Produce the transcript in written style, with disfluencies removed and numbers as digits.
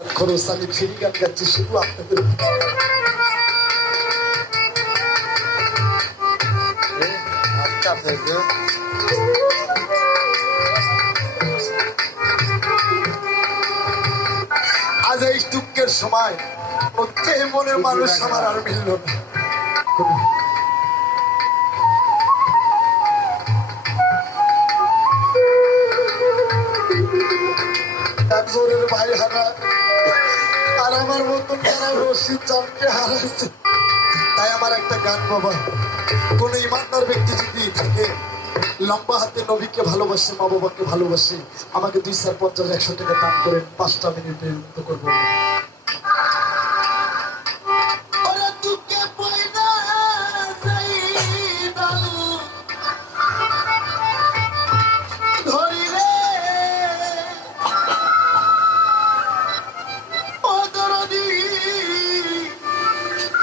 খরচ আমি ফিরি গান গাচ্ছি শুধু আপনাদের। আজ এই দুঃখের সময় প্রত্যেক মনের মানুষ আমার আর মিলল না। একজনের ভাই হারা আর আমার মতন যারা রশিদ চাঁদকে হারাচ্ছে। তাই আমার একটা গান, বাবা, কোন ইমানদার ব্যক্তি যদি থাকে লম্বা হাতে নবীকে ভালোবাসে, মা বাবাকে ভালোবাসে, আমাকে 2, 4, 50, 100 টাকা দান করেন, 5টা মিনিটের মতো করবো।